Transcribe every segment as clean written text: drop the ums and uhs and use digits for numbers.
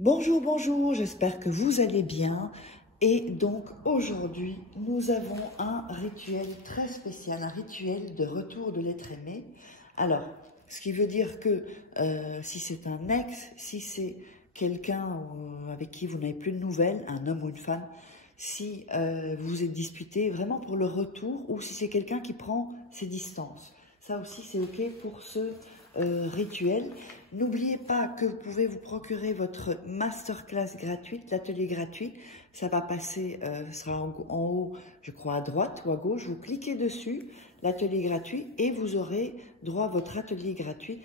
Bonjour, bonjour, j'espère que vous allez bien. Et donc aujourd'hui, nous avons un rituel très spécial, un rituel de retour de l'être aimé. Alors, ce qui veut dire que si c'est un ex, si c'est quelqu'un avec qui vous n'avez plus de nouvelles, un homme ou une femme, si vous vous êtes disputé vraiment pour le retour ou si c'est quelqu'un qui prend ses distances. Ça aussi, c'est OK pour ce rituel. N'oubliez pas que vous pouvez vous procurer votre masterclass gratuite, l'atelier gratuit. Ça va passer, ce sera en haut, je crois à droite ou à gauche. Vous cliquez dessus, l'atelier gratuit, et vous aurez droit à votre atelier gratuit.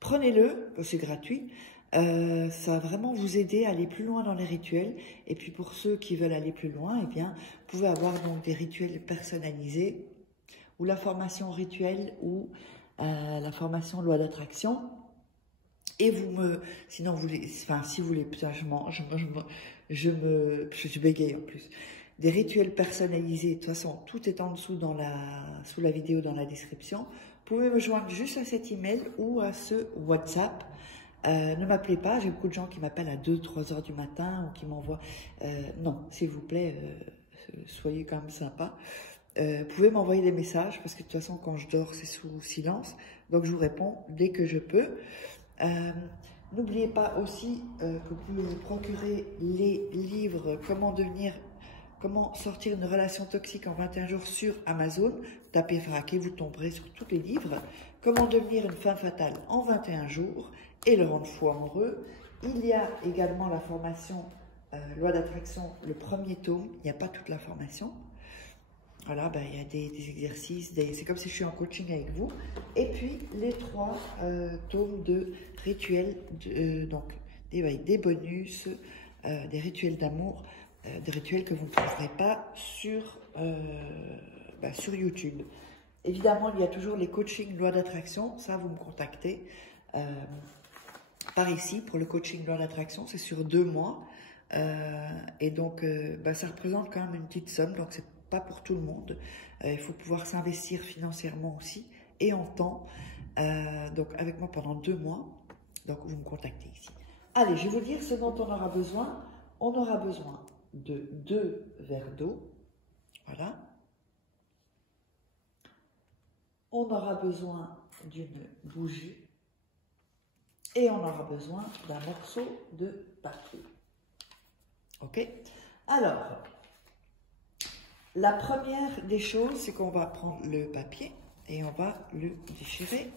Prenez-le, c'est gratuit. Ça va vraiment vous aider à aller plus loin dans les rituels. Et puis pour ceux qui veulent aller plus loin, eh bien, vous pouvez avoir donc des rituels personnalisés ou la formation rituelle ou la formation loi d'attraction. Et sinon vous voulez, enfin si vous voulez, putain, je suis bégayée en plus. Des rituels personnalisés, de toute façon, tout est en dessous sous la vidéo dans la description. Vous pouvez me joindre juste à cet email ou à ce WhatsApp. Ne m'appelez pas, j'ai beaucoup de gens qui m'appellent à 2-3 heures du matin ou qui m'envoient. Non, s'il vous plaît, soyez quand même sympa. Vous pouvez m'envoyer des messages parce que de toute façon quand je dors c'est sous silence, donc je vous réponds dès que je peux. N'oubliez pas aussi que vous pouvez vous procurer les livres comment sortir une relation toxique en 21 jours sur Amazon. Tapez Faraké, vous tomberez sur tous les livres. Comment devenir une femme fatale en 21 jours et le rendre fou amoureux. Il y a également la formation loi d'attraction, le premier tome, il n'y a pas toute la formation. Voilà, ben, il y a des exercices, c'est comme si je suis en coaching avec vous. Et puis, les 3 tomes de rituels, donc des bonus, des rituels d'amour, des rituels que vous ne trouverez pas sur YouTube. Évidemment, il y a toujours les coachings loi d'attraction, ça vous me contactez par ici pour le coaching loi d'attraction, c'est sur 2 mois. Et donc, ça représente quand même une petite somme, donc c'est pas pour tout le monde. Il faut pouvoir s'investir financièrement aussi et en temps. Donc avec moi pendant 2 mois. Donc vous me contactez ici. Allez, je vais vous dire ce dont on aura besoin. On aura besoin de 2 verres d'eau. Voilà. On aura besoin d'une bougie. Et on aura besoin d'un morceau de papier. Ok? Alors, la première des choses, c'est qu'on va prendre le papier et on va le déchirer.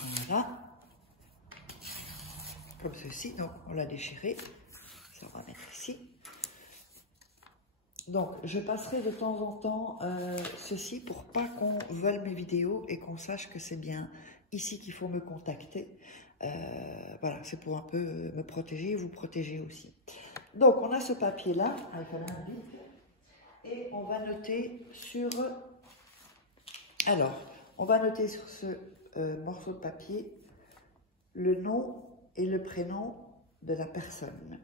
Voilà. Comme ceci. Donc, on l'a déchiré. Ça, on va mettre ici. Donc, je passerai de temps en temps ceci pour pas qu'on vole mes vidéos et qu'on sache que c'est bien ici qu'il faut me contacter. Voilà, c'est pour un peu me protéger et vous protéger aussi. Donc, on a ce papier-là, avec un indice, et on va noter sur... Alors, on va noter sur ce morceau de papier le nom et le prénom de la personne.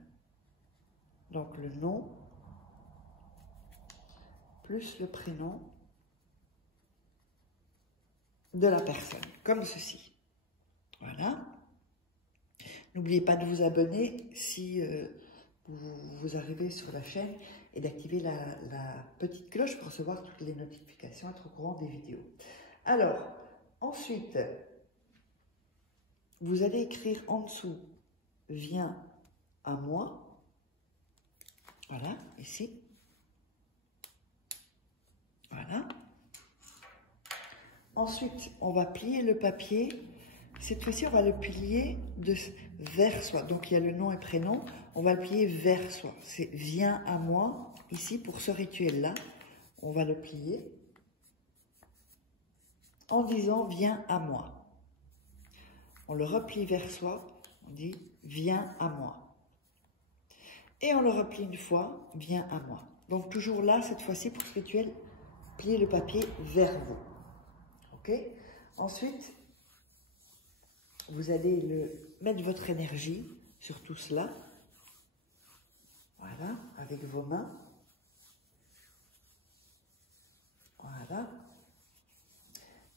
Donc, le nom plus le prénom de la personne, comme ceci. Voilà. N'oubliez pas de vous abonner si vous arrivez sur la chaîne et d'activer la petite cloche pour recevoir toutes les notifications, être au courant des vidéos. Alors, ensuite, vous allez écrire en dessous « Viens à moi ». Voilà, ici. Voilà. Ensuite, on va plier le papier. Cette fois-ci, on va le plier vers soi. Donc, il y a le nom et prénom. On va le plier vers soi. C'est « Viens à moi ». Ici, pour ce rituel-là, on va le plier en disant « Viens à moi ». On le replie vers soi. On dit « Viens à moi ». Et on le replie une fois « Viens à moi ». Donc, toujours là, cette fois-ci, pour ce rituel, pliez le papier vers vous. OK? Ensuite, vous allez mettre votre énergie sur tout cela. Voilà, avec vos mains. Voilà.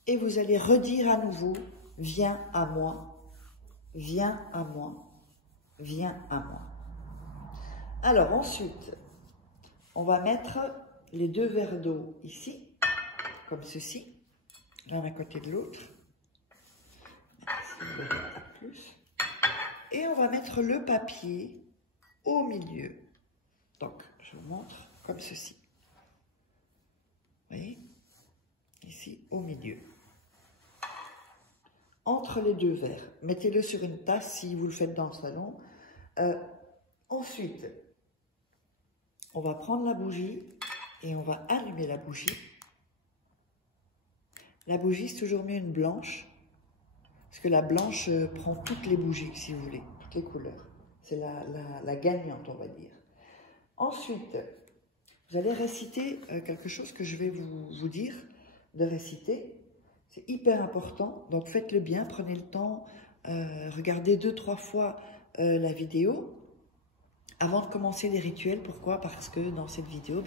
Et vous allez redire à nouveau, viens à moi, viens à moi, viens à moi. Alors ensuite, on va mettre les 2 verres d'eau ici, comme ceci, l'un à côté de l'autre. Et on va mettre le papier au milieu. Donc, je vous montre comme ceci. Vous voyez? Ici, au milieu. Entre les 2 verres. Mettez-le sur une tasse si vous le faites dans le salon. Ensuite, on va prendre la bougie et on va allumer la bougie. La bougie, c'est toujours mieux une blanche, parce que la blanche prend toutes les bougies, si vous voulez, toutes les couleurs. C'est la gagnante, on va dire. Ensuite, vous allez réciter quelque chose que je vais vous dire de réciter. C'est hyper important, donc faites-le bien, prenez le temps, regardez 2-3 fois la vidéo avant de commencer les rituels. Pourquoi? Parce que dans cette vidéo,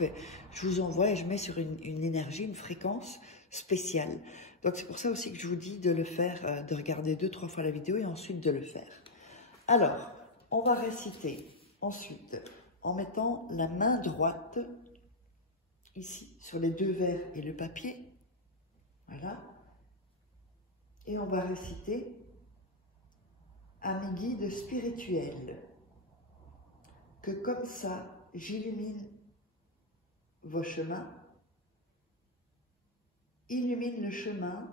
je vous envoie et je mets sur une énergie, une fréquence spéciale. Donc c'est pour ça aussi que je vous dis de le faire, de regarder 2-3 fois la vidéo et ensuite de le faire. Alors, on va réciter ensuite en mettant la main droite ici sur les 2 verres et le papier. Voilà. Et on va réciter à mes guides spirituels que comme ça j'illumine vos chemins, illumine le chemin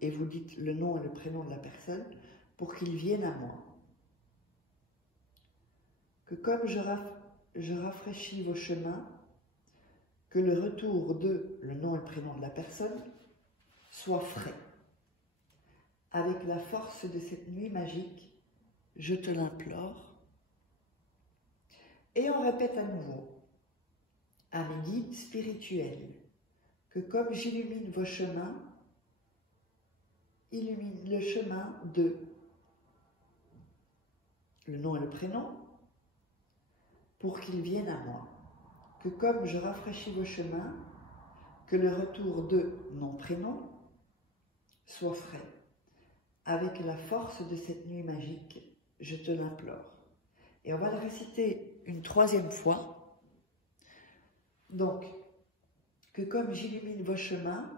et vous dites le nom et le prénom de la personne pour qu'il vienne à moi. Que comme je rafraîchis vos chemins, que le retour de le nom et le prénom de la personne soit frais. Avec la force de cette nuit magique, je te l'implore. Et on répète à nouveau, à mes guides spirituels, que comme j'illumine vos chemins, illumine le chemin de le nom et le prénom, pour qu'ils viennent à moi. Que comme je rafraîchis vos chemins, que le retour de nom-prénom soit frais. Avec la force de cette nuit magique, je te l'implore. Et on va le réciter une 3e fois. Donc, que comme j'illumine vos chemins,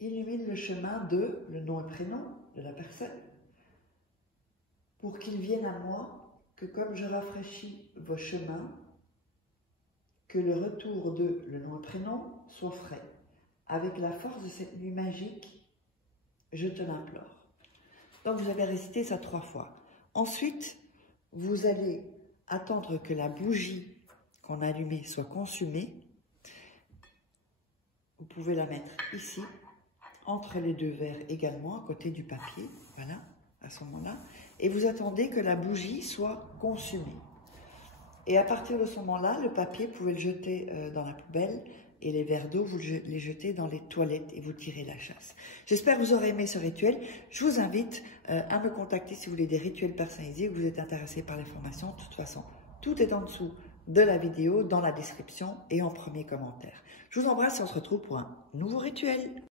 illumine le chemin de le nom et prénom de la personne, pour qu'ils viennent à moi, que comme je rafraîchis vos chemins, que le retour de le nom et prénom soit frais. Avec la force de cette nuit magique, je te l'implore. Donc vous avez récité ça 3 fois. Ensuite, vous allez attendre que la bougie qu'on a allumée soit consumée. Vous pouvez la mettre ici, entre les 2 verres également, à côté du papier, voilà, à ce moment-là. Et vous attendez que la bougie soit consumée. Et à partir de ce moment-là, le papier, vous pouvez le jeter dans la poubelle et les verres d'eau, vous les jetez dans les toilettes et vous tirez la chasse. J'espère que vous aurez aimé ce rituel. Je vous invite à me contacter si vous voulez des rituels personnalisés ou que vous êtes intéressé par les formations. De toute façon, tout est en dessous de la vidéo, dans la description et en premier commentaire. Je vous embrasse et on se retrouve pour un nouveau rituel.